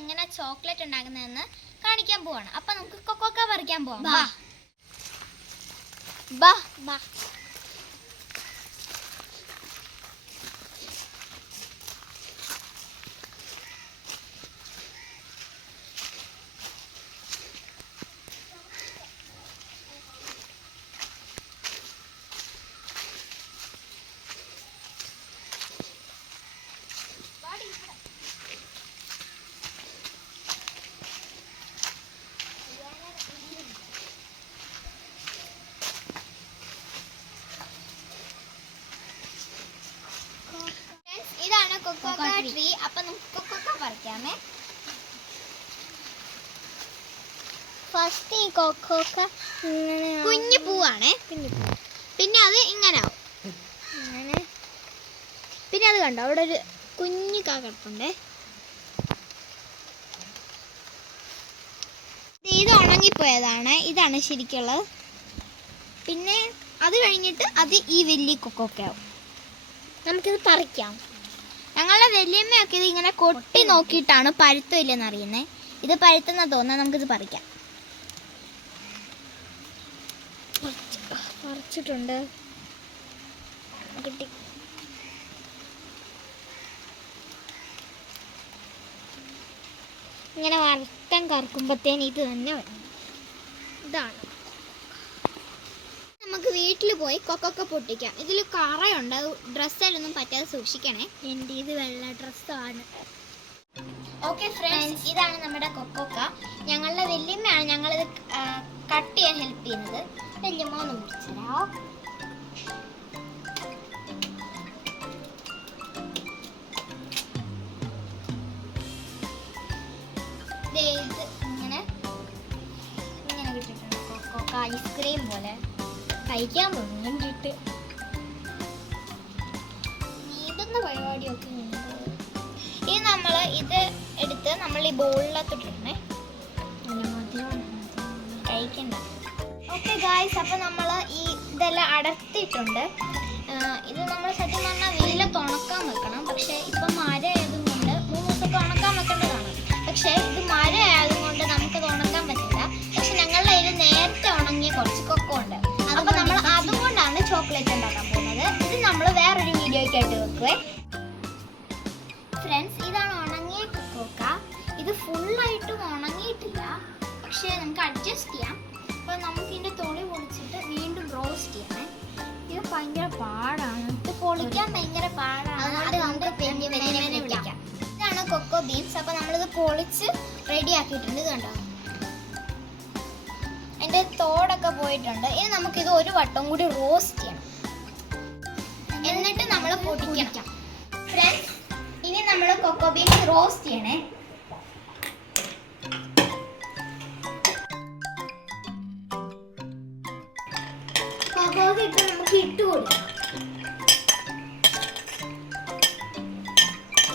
എങ്ങനെ ചോക്ലേറ്റ് ഉണ്ടാക്കുന്നതെന്ന് കാണിക്കാൻ പോവാണ്. അപ്പൊ നമുക്ക് കൊക്കോക്ക പറിക്കാൻ പോവാം. ബാ ഇതാണ് കൊക്കോക്ക ട്രീ. അപ്പൊ നമുക്ക് കൊക്കോക്ക പറിക്കാമേ. ഫസ്റ്റ് ഈ കൊക്കോക്ക കുഞ്ഞു പൂവാണേ. പിന്നെ അത് ഇങ്ങനെ ആവും. പിന്നെ അത് കണ്ടോ, അവിടെ ഒരു കുഞ്ഞു കാ കിടപ്പുണ്ടേ. ഇത് ഉണങ്ങിപ്പോയതാണ്. ഇതാണ് ശരിക്കുള്ളത്. പിന്നെ അത് കഴിഞ്ഞിട്ട് അത് ഈ വലിയ കൊക്കോക്ക ആവും. നമുക്കിത് പറിക്കാം. ഞങ്ങളുടെ വലിയമ്മയൊക്കെ ഇത് ഇങ്ങനെ കൊട്ടി നോക്കിയിട്ടാണ് പഴുത്തോ ഇല്ലെന്ന് അറിയുന്നത്. ഇത് പഴുത്തെന്നാ തോന്നുന്നത്. നമുക്കിത് പറിക്കാം. പറിച്ചിട്ടുണ്ട്. കിട്ടി. ഇങ്ങനെ വറുക്കാൻ കറക്കുമ്പോഴത്തേന് ഇത് തന്നെ വരും. ഇതാണ്. നമുക്ക് വീട്ടിൽ പോയി കൊക്കോക്ക പൊട്ടിക്കാം. ഇതിൽ കറയുണ്ട്. ഡ്രസ്സിലൊന്നും പറ്റാതെ സൂക്ഷിക്കണേ. എൻ്റെ ഇത് വെള്ള ഡ്രസ്സാണ്. ഓക്കെ ഫ്രണ്ട്സ്, ഇതാണ് നമ്മുടെ കൊക്കോക്ക. ഞങ്ങളുടെ വല്യമ്മയാണ് ഞങ്ങളിത് കട്ട് ചെയ്യാൻ ഹെൽപ്പ് ചെയ്യുന്നത്. വല്യമ്മ ഒന്ന് മുറിച്ചരാ. ഇത് ഇങ്ങനെ ഇങ്ങനെ കിട്ടിയിട്ടുണ്ട്. കൊക്കോക്ക ഐസ്ക്രീം പോലെ കഴിക്കാൻ പോകുന്നു. വേണ്ടിയിട്ട് നീന്തുന്ന പരിപാടിയൊക്കെ ഉണ്ട്. ഇത് നമ്മൾ ഇത് എടുത്ത് നമ്മൾ ഈ ബോളിനകത്തിട്ടിടണേ. കഴിക്കണ്ട. ഓക്കെ ഗായ്സ്, അപ്പം നമ്മൾ ഈ ഇതെല്ലാം അടർത്തിയിട്ടുണ്ട്. ഇത് നമ്മൾ സത്യം പറഞ്ഞാൽ വെയിലത്ത് ഉണക്കാൻ വെക്കണം. പക്ഷേ ഇപ്പം മഴ ആയതുകൊണ്ട് 3 ദിവസമൊക്കെ ഉണക്കാൻ വെക്കേണ്ടതാണ്. പക്ഷേ ഇത് മഴ ആയതുകൊണ്ട് നമുക്കത് ഉണക്കാൻ പറ്റില്ല. പക്ഷെ ഞങ്ങളുടെ കയ്യിൽ നേരത്തെ ഉണങ്ങിയ കുറച്ച് കൊക്കോ ഉണ്ട്. അപ്പം നമ്മൾ അതുകൊണ്ടാണ് ചോക്ലേറ്റ് ഉണ്ടാക്കാൻ പോകുന്നത്. ഇത് നമ്മൾ വേറൊരു വീഡിയോയ്ക്കായിട്ട് വെക്കുവേ. ഫ്രണ്ട്സ്, ഇതാണ് ഉണങ്ങിയ കൊക്കോക്ക. ഇത് ഫുള്ളായിട്ടും ഉണങ്ങിയിട്ടില്ല. പക്ഷേ നമുക്ക് അഡ്ജസ്റ്റ് ചെയ്യാം. അപ്പോൾ നമുക്ക് ഇതിൻ്റെ തൊളി പൊളിച്ചിട്ട് വീണ്ടും റോസ്റ്റ് ചെയ്യണേ. ഇത് ഭയങ്കര പാടാണ്. ഇത് പൊളിക്കാൻ ഭയങ്കര പാടാണ്. അതുകൊണ്ട് നമുക്ക് പിന്നെ വിളിക്കാം. ഇതാണ് കൊക്കോ ബീൻസ്. അപ്പോൾ നമ്മളിത് പൊളിച്ച് റെഡി ആക്കിയിട്ടുണ്ട്. ഇത് കണ്ടോ, അതിൻ്റെ തോടൊക്കെ പോയിട്ടുണ്ട്. ഇനി നമുക്കിത് ഒരു വട്ടം കൂടി റോസ്റ്റ് ചെയ്യണം. എന്നിട്ട് നമ്മൾ പൊടിക്കണം. ഫ്രണ്ട്സ്, ഇനി നമ്മൾ കൊക്കോ ബീൻസ് റോസ്റ്റ് ചെയ്യണേ. കൊക്കോസ് ഇട്ട് നമുക്ക് ഇട്ട് കൊടുക്കാം.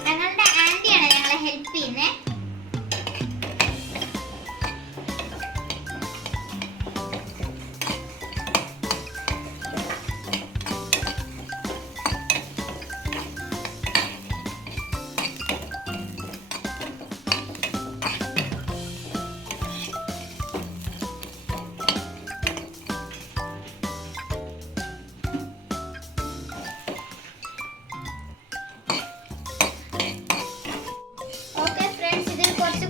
ഞങ്ങളുടെ ആന്റിയാണ് ഞങ്ങളെ ഹെൽപ്പ് ചെയ്യുന്നത്.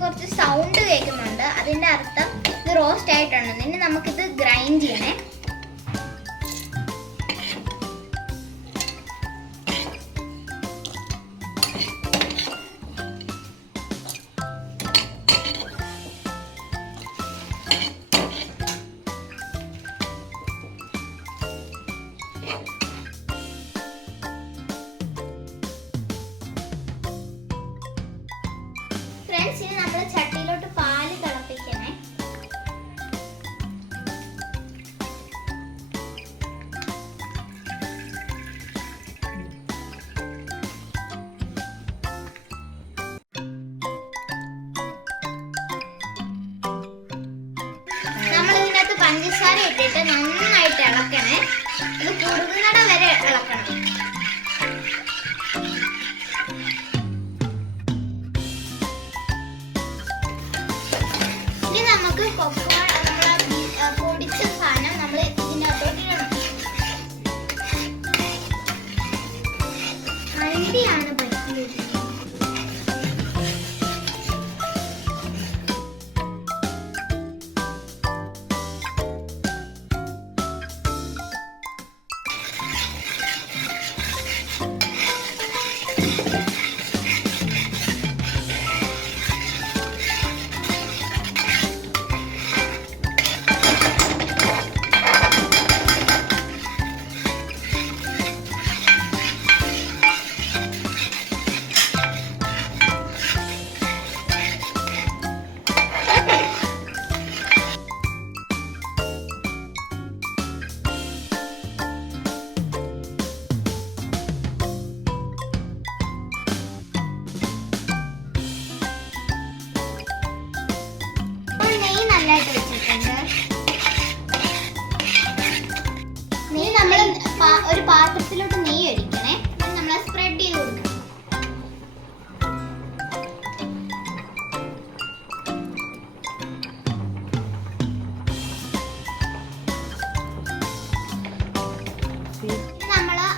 കുറച്ച് സൗണ്ട് കേൾക്കുന്നുണ്ട്. അതിന്റെ അർത്ഥം ഇത് റോസ്റ്റ് ആയിട്ടുണ്ട്. ഇനി നമുക്കിത് ഗ്രൈൻഡ് ചെയ്യണേ. ഫ്രണ്ട്സ്, ഇനി നമ്മൾ ചട്ടിയിലോട്ട് പാല് തിളപ്പിക്കണേ. നമ്മൾ ഇതിനകത്ത് പഞ്ചസാര ഇട്ടിട്ട് നന്നായിട്ട് ഇളക്കണേ. ഇത് കുറുകുന്നട വരെ ഇളക്കണം. നമുക്ക് കൊക്കോ നമ്മൾ പൊടിച്ച സാധനം നമ്മൾ ഇതിനകത്തോട്ട് ഇടണം. അണ്ടിയാണ് പറ്റിയത്. നെയ്യ് നമ്മൾ ഒരു പാത്രത്തിലോട്ട് നെയ്യ് ഒഴിക്കണേ. നമ്മൾ സ്പ്രെഡ് ചെയ്ത് കൊടുക്കണം.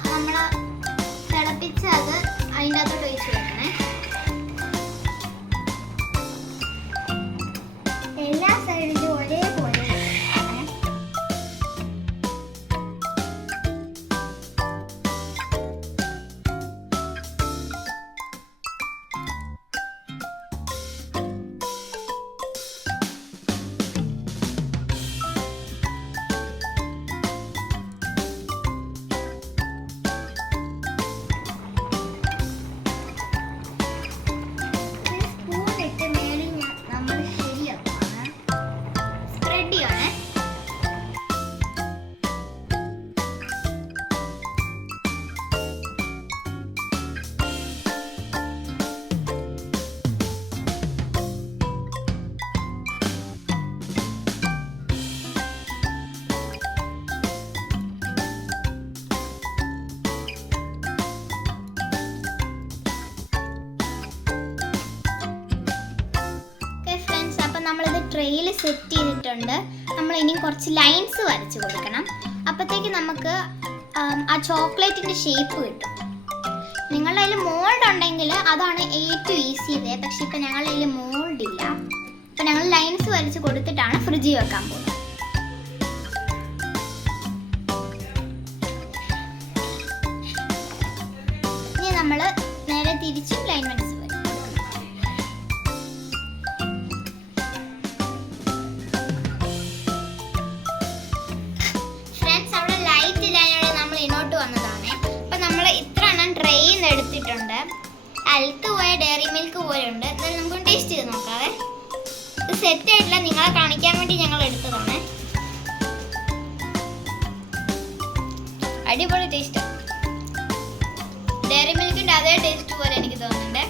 നമ്മള് തിളപ്പിച്ച് അത് അതിൻ്റെ അകത്തോട്ട് ഒഴിച്ച് വെക്കണേ. എല്ലാ സൈഡിലും ഒരേപോലെ. നമ്മളിത് ട്രെയിൽ സെറ്റ് ചെയ്തിട്ടുണ്ട്. നമ്മൾ ഇനി കുറച്ച് ലൈൻസ് വരച്ച് കൊടുക്കണം. അപ്പോഴത്തേക്ക് നമുക്ക് ആ ചോക്ലേറ്റിൻ്റെ ഷേപ്പ് കിട്ടും. നിങ്ങളുടെ കയ്യിൽ മോൾഡ് ഉണ്ടെങ്കിൽ അതാണ് ഏറ്റവും ഈസി വേ. പക്ഷെ ഇപ്പം ഞങ്ങളുടെ കയ്യിൽ മോൾഡ് ഇല്ല. അപ്പം ഞങ്ങൾ ലൈൻസ് വരച്ച് കൊടുത്തിട്ടാണ് ഫ്രിഡ്ജിൽ വെക്കാൻ പോകുന്നത്. ഇനി നമ്മൾ നേരെ തിരിച്ച് ലൈൻ വരച്ച് എടുത്തിട്ടുണ്ട്. അൽത്ത് പോയ ഡയറി മിൽക്ക് പോലെ ഉണ്ട്. എന്നാലും നമുക്ക് ടേസ്റ്റ് ചെയ്ത് നോക്കാവേ. ഇത് സെറ്റ് ആയിട്ടില്ല, നിങ്ങളെ കാണിക്കാൻ വേണ്ടി ഞങ്ങൾ എടുത്തതാണ്. അടിപൊളി ടേസ്റ്റ്. ഡയറി മിൽക്കിന്റെ അതേ ടേസ്റ്റ് പോലെ എനിക്ക് തോന്നുന്നുണ്ട്.